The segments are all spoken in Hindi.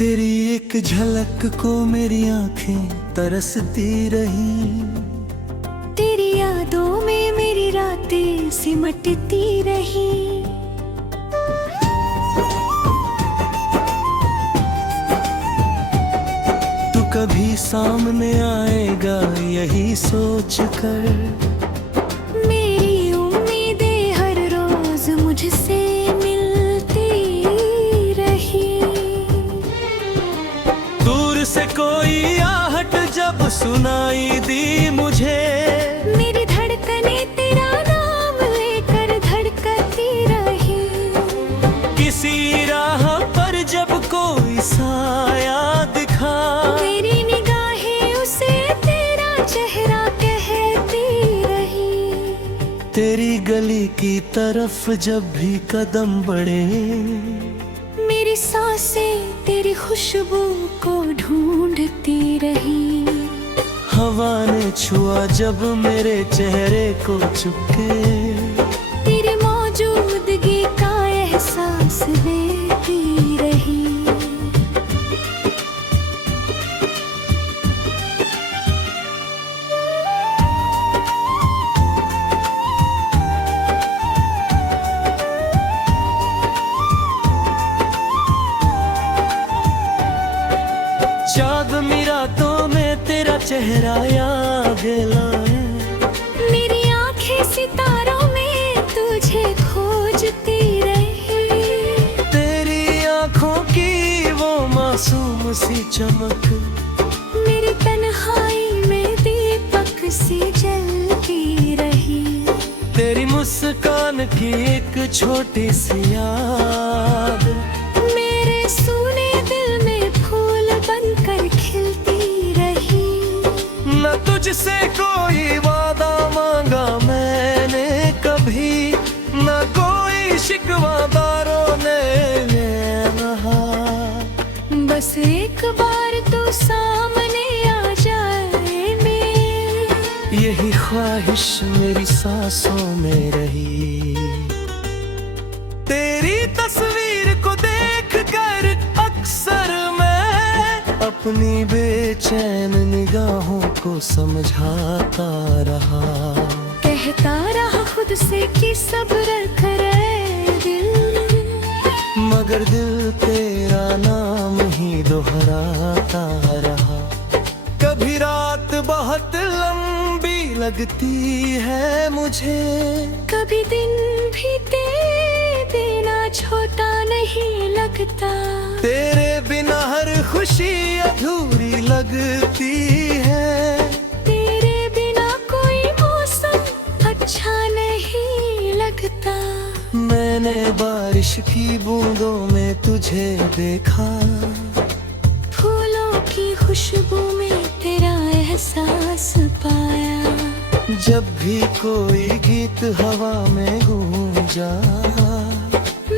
तेरी एक झलक को मेरी आंखें तरसती रही, तेरी यादों में मेरी रातें सिमटती रही। तू कभी सामने आएगा यही सोच कर, मेरी उम्मीदें हर रोज मुझसे मिलती रही। दूर से कोई आहट जब सुनाई दी मुझे, मेरी धड़कनें तेरा नाम लेकर धड़कती रही। किसी राह पर जब कोई साया दिखा, मेरी निगाहें उसे तेरा चेहरा कहती रही। तेरी गली की तरफ जब भी कदम बढ़े, मेरी सांसें तेरी खुशबू को ढूंढती रही। हवा ने छुआ जब मेरे चेहरे को चुपके, तेरी मौजूदगी का एहसास देती रही। चाँद रातों में तेरा चेहरा याद लाए, मेरी आंखें सितारों में तुझे खोजती रही। तेरी आँखों की वो मासूम सी चमक, मेरी तन्हाई में दीपक सी जलती रही। तेरी मुस्कान की एक छोटी सी याद, मेरे सूने दिल में फूल बनकर खिलती रही। न तुझसे कोई वादा मांगा मैंने कभी, न कोई शिकवादारों ने रहा। बस एक बार तू सामने आ जाए मेरे, यही ख्वाहिश मेरी सांसों में रही। तेरी तस्वीर को देख कर अक्सर मैं अपनी बेचैन निगाहों को समझाता रहा। कहता रहा खुद से कि सब्र करे दिल, मगर दिल तेरा नाम ही दोहराता रहा। कभी रात बहुत लंबी लगती है मुझे, कभी दिन भी तेरे बिना छोटा नहीं लगता। तेरे बिना हर खुशी अधूरी लगती है। तेरे बिना कोई मौसम अच्छा नहीं लगता। मैंने बारिश की बूंदों में तुझे देखा, फूलों की खुशबू में तेरा एहसास पाया। जब भी कोई गीत हवा में गूंजा,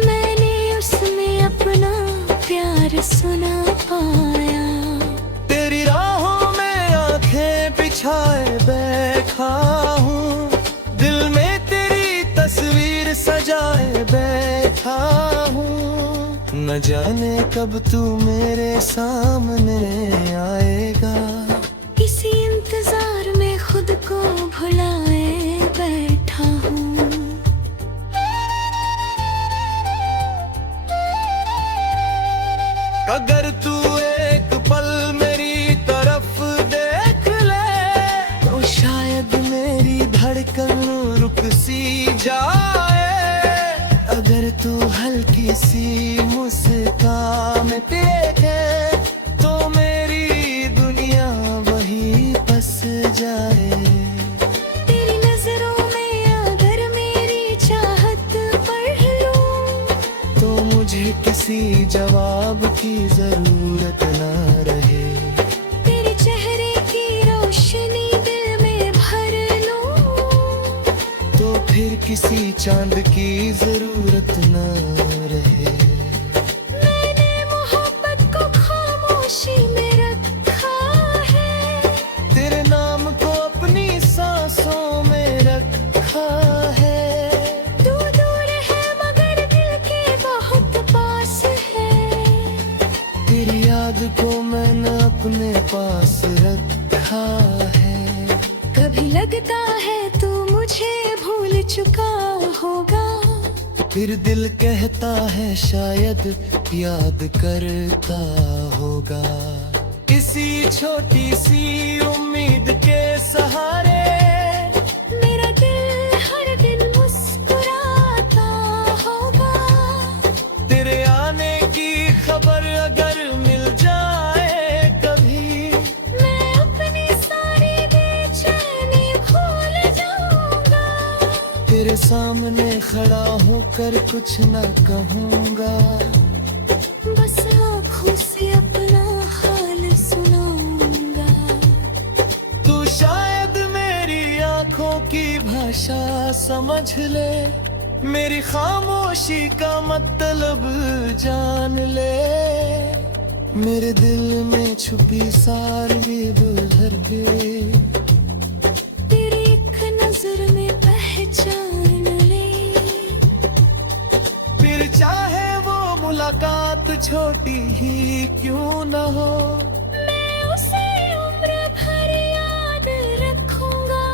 मैंने उसमें अपना प्यार सुना पाया। तेरी राहों में आंखें बिछाए बैठा हूँ, दिल में तेरी तस्वीर सजाए बैठा हूँ। न जाने कब तू मेरे सामने आएगा, इसी इंतजार में खुद को भुलाए बैठा हूँ। अगर तू एक पल मेरी तरफ देख ले, तो शायद मेरी धड़कन रुक सी जाए। अगर तू हल्की सी मुस्कान देखे, तो मेरी दुनिया वही बस जाए। तेरी नजरों में अगर मेरी चाहत पढ़ लूं, तो मुझे किसी जवाब की जरूरत ना रहे। तेरे चेहरे की रोशनी दिल में भर लूं, तो फिर किसी चांद की जरूरत ना रहे। मैंने मोहब्बत को खामोशी में रखा है, तेरे नाम को अपनी सांसों में रखा है। तू दूर है मगर दिल के बहुत पास है। तेरी को मैंने अपने पास रखा है। कभी लगता है तू मुझे भूल चुका होगा, फिर दिल कहता है शायद याद करता होगा। किसी छोटी सी उम्मीद के सहारे मेरा दिल हर दिन मुस्कुराता होगा। तेरे आने की खबर अगर मिल जाए कभी, मैं अपनी सारी बेचैनी भूल जाऊंगा। तेरे सामने खड़ा होकर कुछ न कहूँगा, बस आँखों से अपना हाल सुनाऊंगा। तू शायद मेरी आँखों की भाषा समझ ले, मेरी खामोशी का मतलब जान ले। मेरे दिल में छुपी सारी भर के तेरी एक नजर में पहचान ले। फिर चाहे वो मुलाकात छोटी ही क्यों न हो, मैं उसे उम्र भर याद रखूंगा।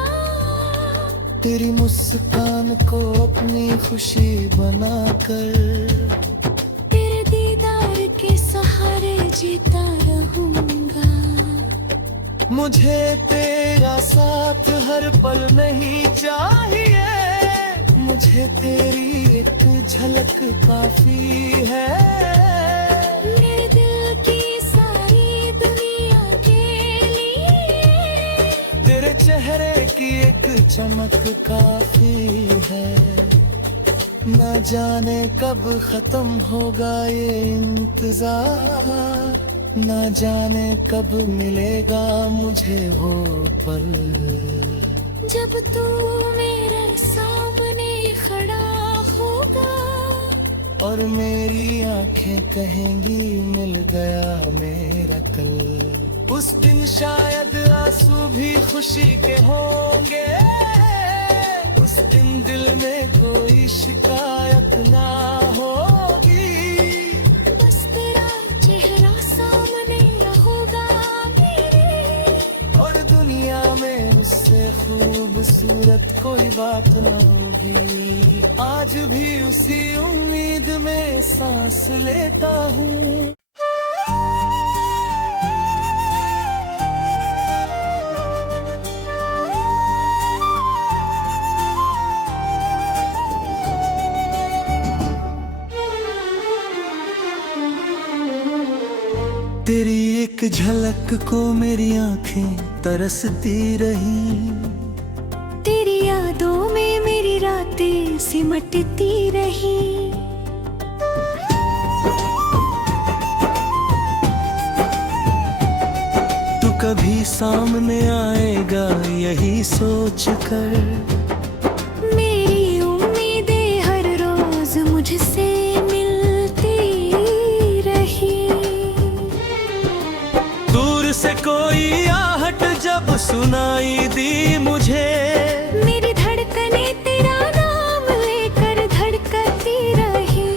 तेरी मुस्कान को अपनी खुशी बनाकर तेरे दीदार के सहारे जीता रहूंगा। मुझे तेरा साथ हर पल नहीं चाहिए, मुझे तेरी एक झलक काफी है। मेरे दिल की सारी दुनिया के लिए तेरे चेहरे की एक चमक काफी है। न जाने कब खत्म होगा ये इंतजार, न जाने कब मिलेगा मुझे वो पल, जब तू मेरे सामने खड़ा होगा और मेरी आंखें कहेंगी मिल गया मेरा कल। उस दिन शायद आंसू भी खुशी के होंगे, उस दिन दिल में कोई शिकायत ना होगी। बस तेरा चेहरा सामने होगा मेरे, और दुनिया में उससे खूबसूरत कोई बात ना होगी। आज भी उसी उम्मीद में सांस लेता हूँ। तेरी एक झलक को मेरी आंखें तरसती रही, तेरी यादों में मेरी रातें सिमटती रही। तू कभी सामने आएगा यही सोच कर, मेरी उम्मीदें हर रोज मुझसे मिलती रही। दूर से कोई आहट जब सुनाई दी मुझे, मेरी धड़कनें तेरा नाम लेकर धड़कती रही।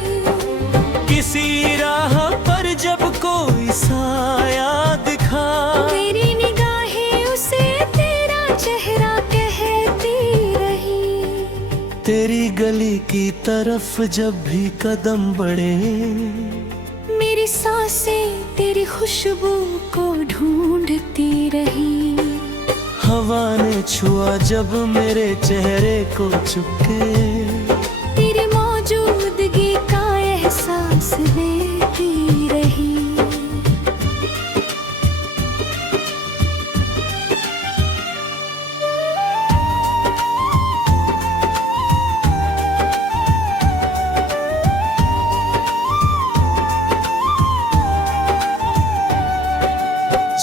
किसी राह पर जब कोई साया दिखा, मेरी निगाहें उसे तेरा चेहरा कहती रही। तेरी गली की तरफ जब भी कदम बढ़े, मेरी सांसें तेरी खुशबू को ढूंढती रही। हवा ने छुआ जब मेरे चेहरे को चुपके, तेरी मौजूदगी का एहसास लेती रही।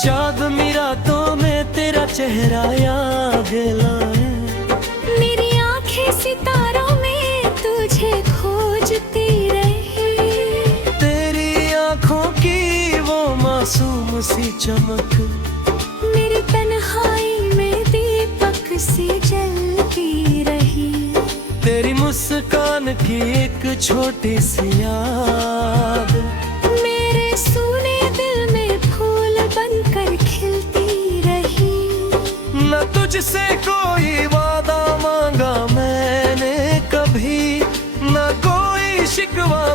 चाँदनी रातों में तेरा चेहरा याद लाए, मेरी आंखें सितारों में तुझे खोजती रही। तेरी आँखों की वो मासूम सी चमक, मेरी तन्हाई में दीपक सी जलती रही। तेरी मुस्कान की एक छोटी सी याद मेरे सूने दिल में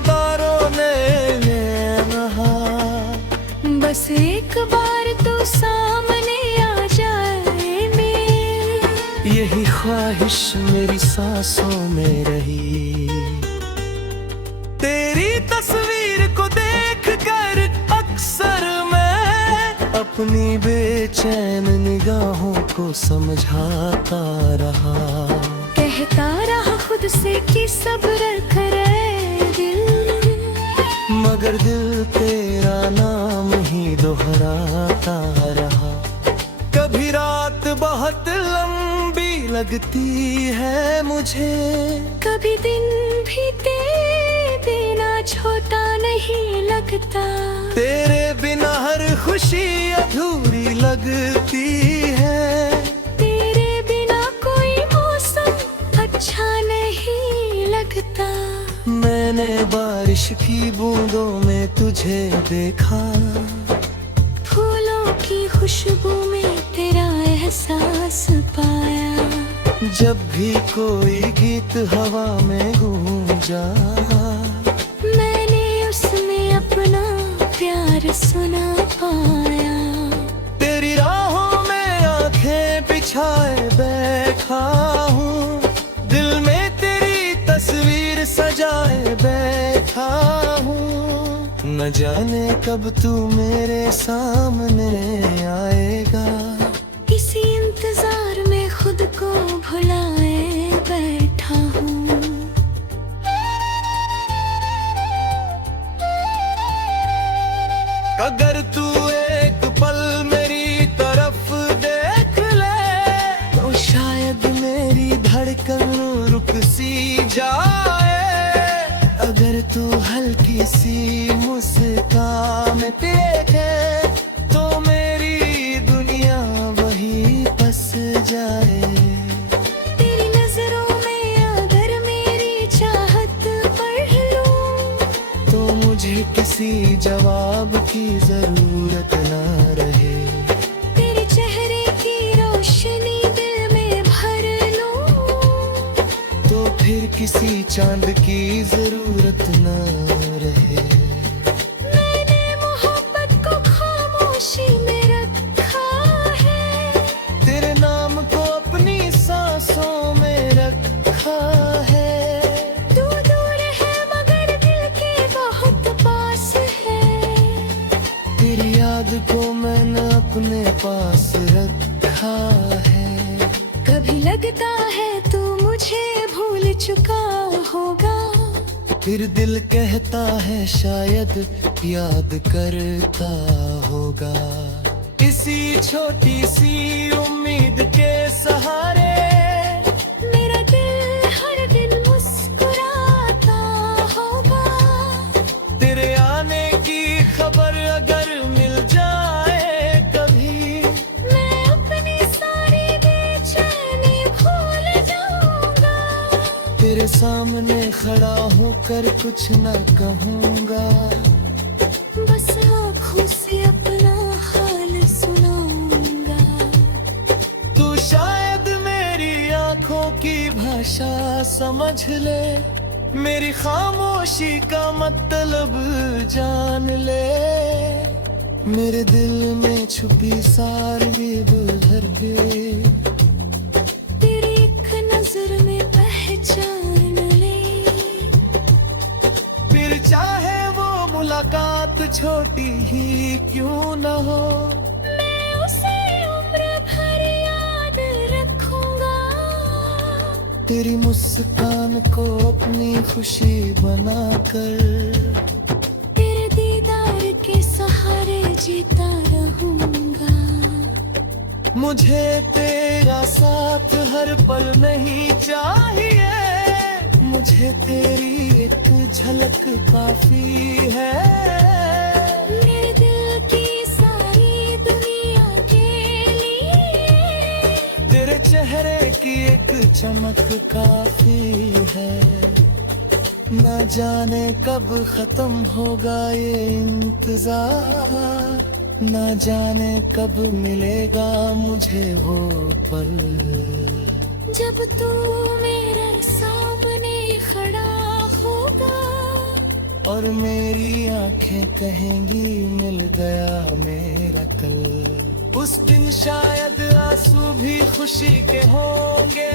वफादारों ने ये कहा, बस एक बार तो सामने आ जाए मेरे। यही ख्वाहिश मेरी सांसों में रही। तेरी तस्वीर को देख कर अक्सर मैं अपनी बेचैन निगाहों को समझाता रहा। कहता रहा खुद से कि सब्र करे दिल, मगर दिल तेरा नाम ही दोहराता रहा। कभी रात बहुत लंबी लगती है मुझे, कभी दिन भी तेरे बिना छोटा नहीं लगता। तेरे बिना हर खुशी अधूरी लगती है। तेरे बिना कोई मौसम अच्छा नहीं लगता। मैंने बारिश की बूंदों में तुझे देखा, फूलों की खुशबू में तेरा एहसास पाया। जब भी कोई गीत हवा में गूंजा, मैंने उसमें अपना प्यार सुना पाया। तेरी राहों में आंखें बिछाए बैठा हूँ, दिल में तेरी तस्वीर सजाए बैठा हूँ। न जाने कब तू मेरे सामने आएगा, इसी इंतजार में खुद को भुलाए बैठा हूँ। अगर तू एक पल मेरी तरफ देख ले, तो शायद मेरी धड़कन रुक सी जाए। अगर तू हल्की सी मुस्कान देखे, तो मेरी दुनिया वही बस जाए। तेरी नजरों में अगर मेरी चाहत पढ़ लूं, तो मुझे किसी जवाब की जरूरत ना रहे। तेरे चेहरे की रोशनी दिल में भर लूं, तो फिर किसी चांद की जरूरत ना रहे। मैंने मोहब्बत को खामोशी में रखा है। तेरे नाम को अपनी सांसों में रखा है। तू दूर है मगर दिल के बहुत पास है। तेरी याद को मैंने अपने पास रखा है। कभी लगता है तू मुझे भूल चुका होगा, फिर दिल कहता है शायद याद करता होगा। किसी छोटी सी उम्मीद के सहारे मेरा दिल हर दिन मुस्कुराता होगा। तेरे आने की खबर अगर मिल जाए कभी, मैं अपनी सारी बेचैनी भूल जाऊंगा। तेरे सामने खड़ा होकर कुछ न कहूँगा, बस आँखों से अपना हाल सुनाऊंगा। तू शायद मेरी आंखों की भाषा समझ ले, मेरी खामोशी का मतलब जान ले। मेरे दिल में छुपी सारी भर के तेरी एक नजर में पहचान ले। फिर चाहे वो मुलाकात छोटी ही क्यों न हो, मैं उसे उम्र भर याद रखूंगा। तेरी मुस्कान को अपनी खुशी बनाकर, तेरे दीदार के सहारे जीता रहूंगा। मुझे तेरा साथ हर पल नहीं चाहिए। मुझे तेरी एक झलक काफी है। मेरे दिल की सारी दुनिया के लिए तेरे चेहरे की एक चमक काफी है। न जाने कब खत्म होगा ये इंतजार, न जाने कब मिलेगा मुझे वो पल, जब तू मेरे सामने खड़ा होगा। और मेरी आंखें कहेंगी मिल गया मेरा कल। उस दिन शायद आंसू भी खुशी के होंगे,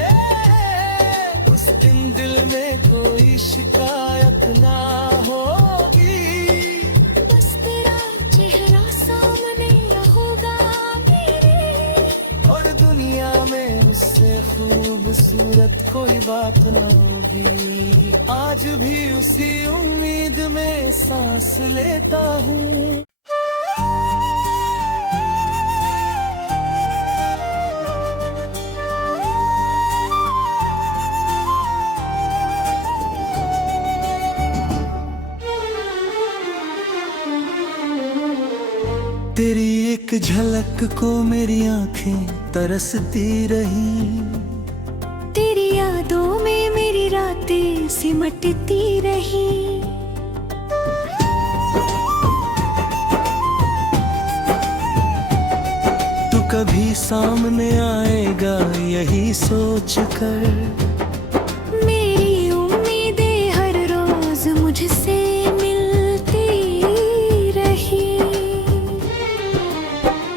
उस दिन दिल में कोई शिकायत ना होगी। बस तेरा चेहरा सामने होगा मेरे, और दुनिया में उससे खूबसूरत कोई बात ना होगी। आज भी उसी उम्मीद में सांस लेता हूँ। तेरी एक झलक को मेरी आंखें तरसती रही, तेरी यादों में मेरी रातें सिमटती रही। तू कभी सामने आएगा यही सोच कर, मेरी उम्मीदें हर रोज मुझसे मिलती रही।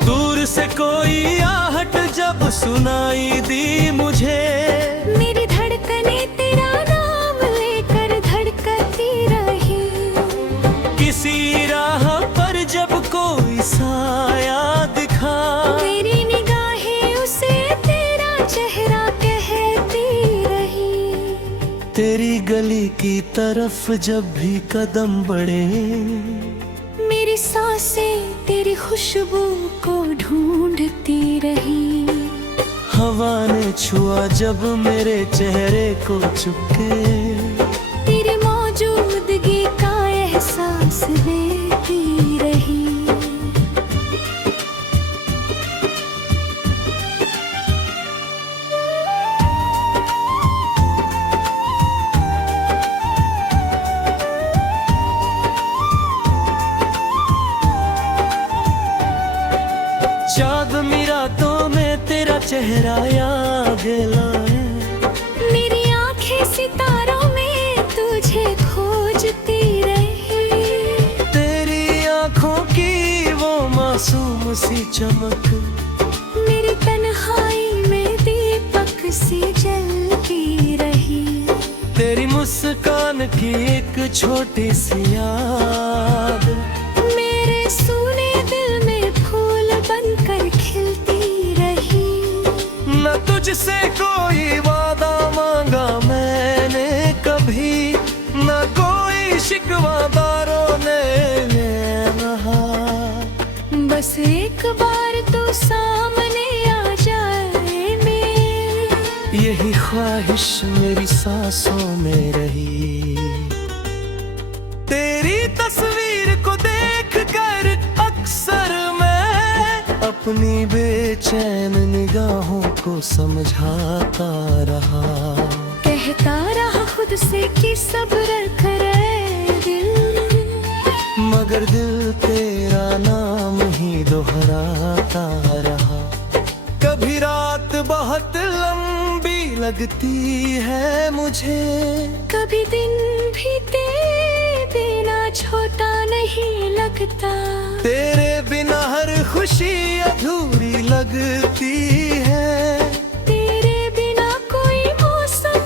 दूर से कोई आहट जब सुनाई दी मुझे, मेरी धड़कनें तेरा नाम लेकर धड़कती रही। किसी राह पर जब कोई साया दिखा, मेरी निगाहें उसे तेरा चेहरा कहती रही। तेरी गली की तरफ जब भी कदम बढ़े, मेरी सांसें तेरी खुशबू को ढूंढती रही। हवा ने छुआ जब मेरे चेहरे को चुपके, तेरी मौजूदगी का एहसास देती रही। चाँदनी रातों में तेरा चेहरा याद लाए, मेरी आंखें सितारों में तुझे खोजती रही। तेरी आँखों की वो मासूम सी चमक, मेरी तन्हाई में दीपक सी जलती रही। तेरी मुस्कान की एक छोटी सी याद, मेरे सूने दिल में फूल बनकर खिलती रही। न तुझसे कोई वादा मांगा मैंने कभी, न कोई शिकवादारों ने रहा। बस एक बार तो सामने आ जाए मेरे, यही ख्वाहिश मेरी सांसों में रही। तेरी तस्वीर को देख कर अक्सर मैं अपनी बेचैन निगाहों को समझाता रहा। कहता रहा खुद से कि सब्र करे दिल, मगर दिल तेरा नाम ही दोहराता रहा। कभी रात बहुत लंबी लगती है मुझे, कभी दिन भी तेरे बिना छोटा नहीं लगता। तेरे बिना हर खुशी अधूरी लगती है। तेरे बिना कोई मौसम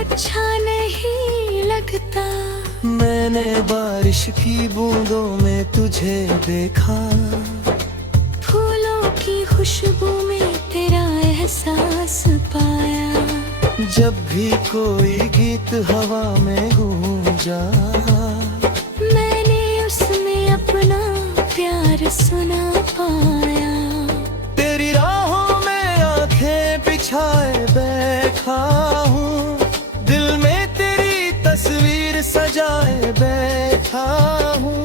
अच्छा नहीं लगता। मैंने बारिश की बूंदों में तुझे देखा, फूलों की खुशबू में तेरा एहसास पाया। जब भी कोई गीत हवा में गूंजा, मैंने उसमें अपना प्यार सुना पाया। तेरी राहों में आंखें बिछाए बैठा हूँ, दिल में तेरी तस्वीर सजाए बैठा हूँ।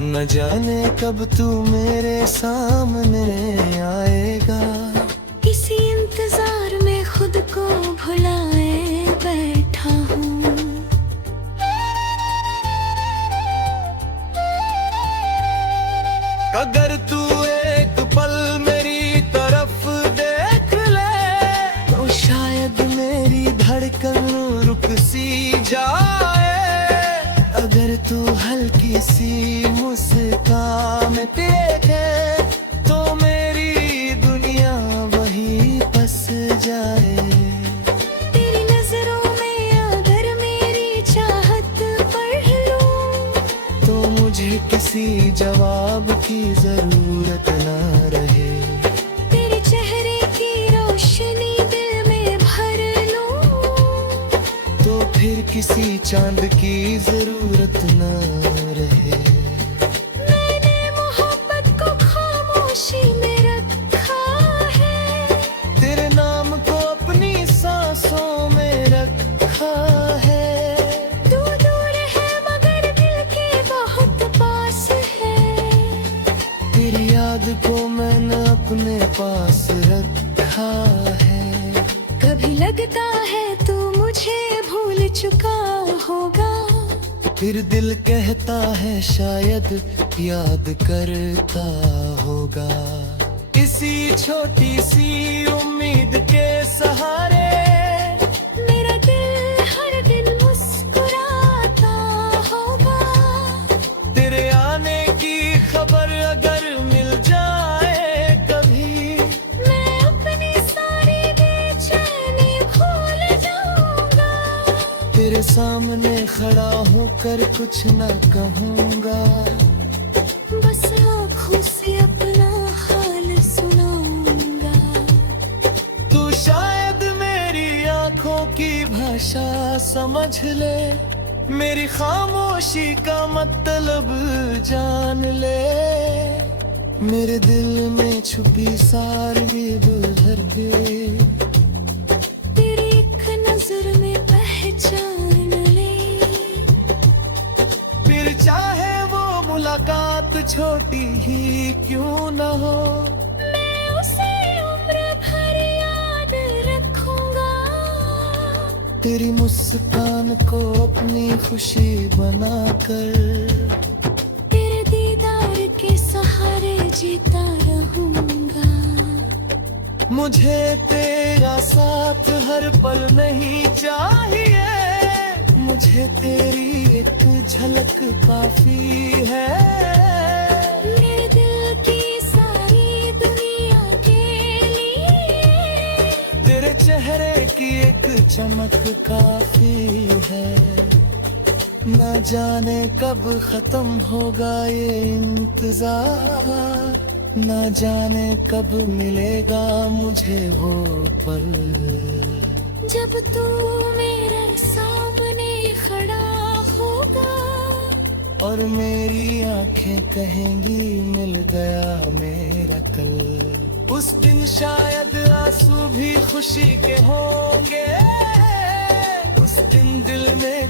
न जाने कब तू मेरे सामने आएगा, इसी इंतजार में खुद को भुलाए बैठा हूँ। अगर तू एक पल मेरी तरफ देख ले, तो शायद मेरी धड़कन रुक सी जाए। अगर तू मिनट एक है तो मेरी दुनिया वही बस जाए। तेरी नजरों में अगर मेरी चाहत पढ़ लूं तो मुझे किसी जवाब की जरूरत ना रहे। तेरे चेहरे की रोशनी दिल में भर लूं तो फिर किसी चांद की जरूरत ना रहे। मैंने मोहब्बत को खामोशी में रखा है, तेरे नाम को अपनी सांसों में रखा है। तू दूर है मगर दिल के बहुत पास है। तेरी याद को मैंने अपने पास रखा है। कभी लगता है तू मुझे भूल चुका होगा, फिर दिल कहता है शायद याद करता होगा। इसी छोटी सी उम्मीद के सहारे मेरा दिल हर दिन मुस्कुराता होगा। तेरे आने की खबर अगर मिल जाए कभी, मैं अपनी सारी बेचैनी भूल जाऊंगा। तेरे सामने खड़ा होकर कुछ न कहूँगा। बस आँखों से अपना हाल सुनाऊंगा। तू शायद मेरी आंखों की भाषा समझ ले, मेरी खामोशी का मतलब जान ले। मेरे दिल में छुपी सारी भर दे। तेरी एक नजर में पहचान ले। फिर चाहे वो मुलाकात छोटी ही क्यों न हो, मैं उसे उम्र भर याद रखूंगा। तेरी मुस्कान को अपनी खुशी बनाकर, तेरे दीदार के सहारे जीता रहूंगा। मुझे तेरा साथ हर पल नहीं चाहिए। मुझे तेरी एक झलक काफी है। मेरे दिल की सारी दुनिया के लिए तेरे चेहरे की एक चमक काफी है। न जाने कब खत्म होगा ये इंतजार, न जाने कब मिलेगा मुझे वो पल, जब तू मेरे सामने खड़ा होगा। और मेरी आंखें कहेंगी मिल गया मेरा कल। उस दिन शायद आंसू भी खुशी के होंगे। उस दिन दिल में